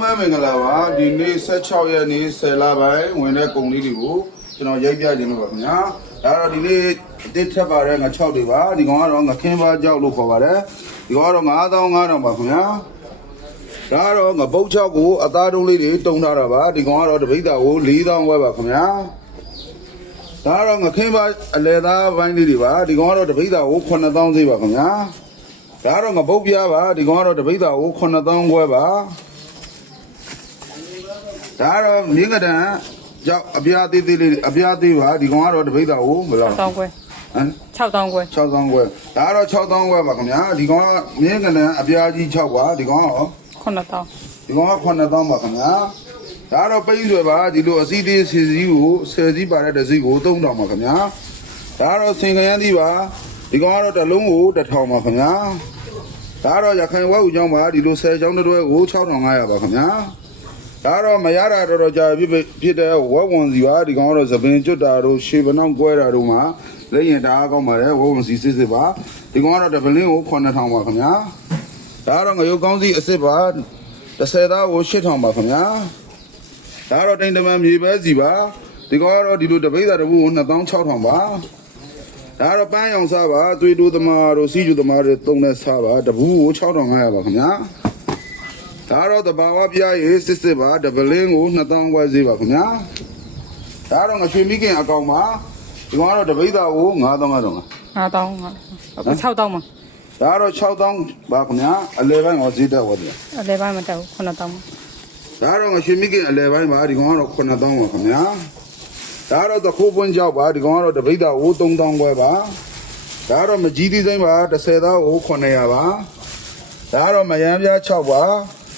မမင်္ဂလာပါဒီနေ့16ရက်နေ့10လပိုင်းဝင်တဲ့ကုံလေးတွေကိုကျွန်တော်ရိုက်ပြခြင်းလို့ပါခင်ဗျာဒါတော့ဒီနေ့အတစ်ထက်ပါတဲ့ငါ6တွေပါဒီကောင်ကတော့ငါခင်းပါကြောက်လို့ခေါ်ပါတယ်ဒီကောင်ကတော့9500ပါခင်ဗျာဒါတော့ငါပုတ်6ကိုအသားတုံးလေးတွေတုံထားတာပါဒီကောင်ကတော့တပိတ်တာကို4000ဝက်ပါခင်ဗျာဒါတော့ငါခင်းပါအလဲသားပိုင်းလေးတွေပါဒီကောင်ကတော့တပိတ်တာကို9000သေးပါခင်ဗျာဒါတော့ငါပုတ်ပြားပါဒီကောင်ကတော့တပိတ်တာကို9000ခွဲပါ ဒါကတော့မြင်းကတန်ကြောက်အပြားသေးသေးလေးအပြားသေးပါဒီကောင်ကတော့တပိတ်တာကိုဘယ်လောက်တောင်းခွဲဟမ်6000ခွဲ6000ခွဲဒါကတော့6000ခွဲပါခင်ဗျာဒီကောင်ကမြင်းကတန်အပြားကြီး6ပါဒီကောင်ကရော9000ဒီကောင်က9000ပါခင်ဗျာဒါကတော့ပိန်းဆွဲပါဒီလိုအစီသေးစီစီကို10စီးပါတဲ့တစ်စီးကို3000ပါခင်ဗျာဒါကတော့စင်ကရန်သီးပါဒီကောင်ကတော့တစ်လုံးကို1000ပါခင်ဗျာဒါကတော့ရခိုင်ဝက်ဦးကျောင်းပါဒီလို10ကျောင်းတစ်တွဲကို6500ပါခင်ဗျာ ဒါတော့မရတာတော်တော်ကြာဖြစ်ဖြစ်ဖြစ်တဲ့ဝက်ဝန်စီပါဒီကောင်ကတော့သပင်ကျွတ်တာတို့ရှေပနောင်းကွဲတာတို့မှာလက်ရင်တအားကောင်းပါတယ်ဝက်ဝန်စီစစ်စစ်ပါဒီကောင်ကတော့တပလင်းကို9000ပါခင်ဗျာဒါကတော့ငရုတ်ကောင်းစီအစ်စ်ပါ30သားကို8000ပါခင်ဗျာဒါကတော့တိန်တမန်မြေပဲစီပါဒီကောင်ကတော့ဒီလိုတပိတ်တာတစ်ခုကို2600ပါဒါကတော့ပန်းရောင်စားပါသွေးတိုးသမားတို့စီကျူသမားတွေတုံးတဲ့စားပါတပူးကို6500ပါခင်ဗျာ ဒါတော့တဘာဝပြရေးစစ်စစ်ပါဒဗလင်းကို2000ခွဲဈေးပါခင်ဗျာဒါတော့ငရွှေမိခင်အကောင်ပါဒီကောင်ကတော့တပိတ်သားကို9000ကတော့5000အခု6000မှာဒါတော့6000ပါခင်ဗျာအလဲပိုင်းကိုဈေးတက်ဝတ်တယ်အလဲပိုင်းမတက်ဘူး9000မှာဒါတော့ငရွှေမိခင်အလဲပိုင်းပါဒီကောင်ကတော့9000ပါခင်ဗျာဒါတော့တခိုးပွင့်ကြောက်ပါဒီကောင်ကတော့တပိတ်သားကို3000ခွဲပါဒါတော့မကြီးသီးစိမ့်ပါ30သားကို900ပါဒါတော့မယမ်းပြား6ပါ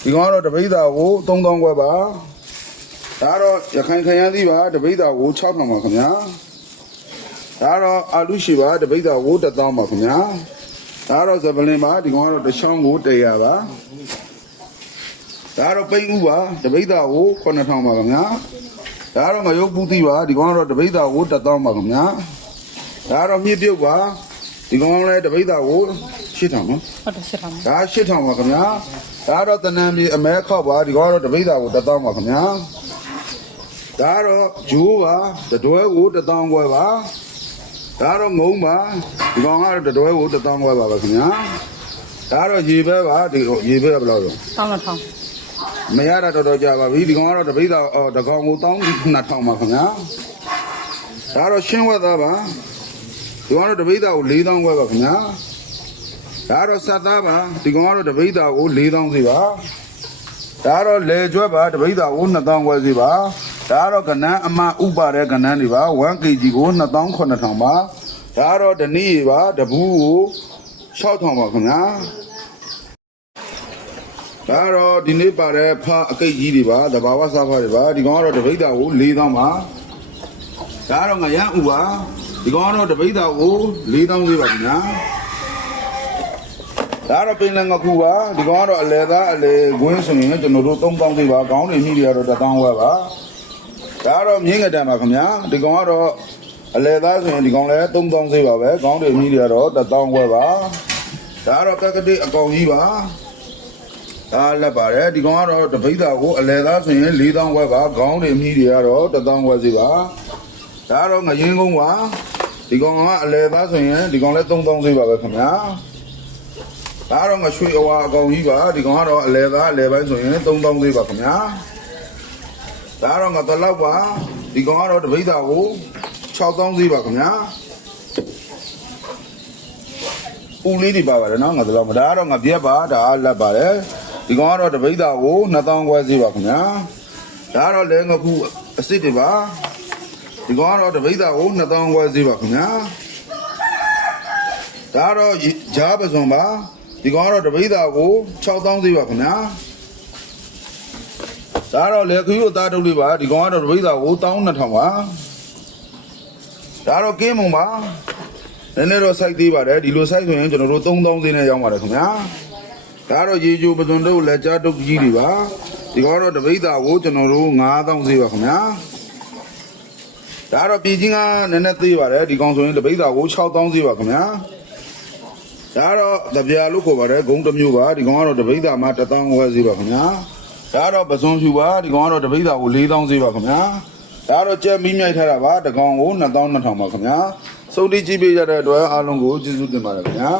ဒီကောင်ကတော့တပိတ်သားကို3000ခွဲပါဒါတော့ရခိုင်ခရမ်းသီးပါတပိတ်တာကို6000ပါခင်ဗျာဒါတော့အာလူရှိပါတပိတ်တာကို1000ပါခင်ဗျာဒါတော့ဇပလင်ပါဒီကောင်ကတော့တစ်ချောင်းကို100ပါဒါတော့ပိန်းဥပါတပိတ်တာကို9000ပါခင်ဗျာဒါတော့ငရုတ်ပူသီးပါဒီကောင်ကတော့တပိတ်တာကို1000ပါခင်ဗျာဒါတော့မြစ်ပြုတ်ပါဒီကောင်ကလည်းတပိ တ်တာကို8000နော်ဟုတ်တယ်8000မှာဒါ8000ပါခင်ဗျာဒါတော့တနံမြေအမဲခောက်ပါဒီကောင်ကတော့တပိတ်တာကို1000ပါခင်ဗျာဒါတော့ဂျိုးပါတတွဲကို1000ခွဲပါဒါတော့ငုံပါဒီကောင်ကတော့တတွဲကို1000ခွဲပါပဲခင်ဗျာဒါတော့ရေပဲပါဒီရေပဲဘယ်လောက်လဲ12000မရတာတော်တော်ကြာပါပြီဒီကောင်ကတော့တပိတ်တာအော်တကောင်ကို12000ပါခင်ဗျာဒါတော့ရှင်းဝက်သားပါဒီကောင်ကတော့တပိတ်တာကို4000ခွဲပါခင်ဗျာ ဒါတော့ဆက်သားပါဒီကောင်ကတော့တပိတ်တာကို4000စီပါဒါတော့လေကျွဲပါတပိတ်တာကို2000ခွဲစီပါဒါတော့ကနန်းအမဥပါတဲ့ကနန်းတွေပါ 1kg ကို29000ပါဒါတော့ဓနီးပါတဘူးကို6000ပါခင်ဗျာဒါတော့ဒီနေ့ပါတဲ့ဖအကိတ်ကြီးတွေပါတဘာဝစားဖတွေပါဒီကောင်ကတော့တပိတ်တာကို4000ပါဒါတော့ငရမ်းဥပါဒီကောင်ကတော့တပိတ်တာကို4000သေးပါခင်ဗျာ ဒါတော့ပင်လငခုပါဒီကောင်ကတော့အလဲသားအလဲကွင်းဆိုရင်ကျွန်တော်တို့3000သေးပါခေါင်းတွေမိတွေကတော့1000ဝက်ပါဒါတော့မြင်းကတန်ပါခင်ဗျာဒီကောင်ကတော့အလဲသားဆိုရင်ဒီကောင်လည်း3000သေးပါပဲခေါင်းတွေမိတွေကတော့1000ဝက်ပါဒါတော့ကက်ကတိအကောင်ကြီးပါဒါလက်ပါတယ်ဒီကောင်ကတော့တပိတ်တာကိုအလဲသားဆိုရင်4000ဝက်ပါခေါင်းတွေမြည်တွေကတော့1000ဝက်စီပါဒါကတော့ငရင်ကုန်းပါဒီကောင်ကအလဲသားဆိုရင်ဒီကောင်လည်း3000စီပါပဲခင်ဗျာ ဒါကတော့ငရွှေအဝါအကောင်ကြီးပါဒီကောင်ကတော့အလဲသားအလဲပိုင်းဆိုရင်3000စီပါခင်ဗျာဒါကတော့ငတလောက်ပါဒီကောင်ကတော့တပိတ်တာကို6000စီပါခင်ဗျာပူလေးတွေပါပါတယ်နော်ငါတလောက်မဒါကတော့ငပြက်ပါဒါအားလက်ပါတယ်ဒီကောင်ကတော့တပိတ်တာကို2000ခွဲစီပါခင်ဗျာဒါကတော့လဲငခုအစ်စ်တွေပါဒီကောင်ကတော့တပိတ်တာကို2000ခွဲစီပါခင်ဗျာဒါကတော့ဂျားပစုံပါ ဒီကောင်ကတော့တပိတ်တာကို6000စီပါခင်ဗျာဒါတော့လေခူးအသားတုပ်လေးပါဒီကောင်ကတော့တပိတ်တာကို12000ပါဒါတော့ကင်းမုံပါနည်းနည်းတော့စိုက်သေးပါတယ်ဒီလိုစိုက်ဆိုရင်ကျွန်တော်တို့3000စီနဲ့ရောင်းပါတယ်ခင်ဗျာဒါတော့ရေချိုပသွန်တို့လက်ကြားတုတ်ကြီးတွေပါဒီကတော့တပိတ်တာကိုကျွန်တော်တို့9000ဈေးပါခင်ဗျာဒါတော့ပြည်ချင်းကနည်းနည်းသေးပါတယ်ဒီကောင်ဆိုရင်တပိတ်တာကို6000ဈေးပါခင်ဗျာ ဒါတော့တပြာလို့ခေါ်ပါတယ်ဂုံတစ်မျိုးပါဒီကောင်ကတော့တပိတ်တာမှာ1000ဝယ်ဈေးပါခင်ဗျာဒါကတော့ပစုံဖြူပါဒီကောင်ကတော့တပိဿာကို4000ဈေးပါခင်ဗျာဒါကတော့ကြက်မီးမြိုက်ထားတာပါတကောင်ကို2200ပါခင်ဗျာစုံတိကြည့်ပေးကြတဲ့အတွက်အားလုံးကိုကျေးဇူးတင်ပါတယ်ခင်ဗျာ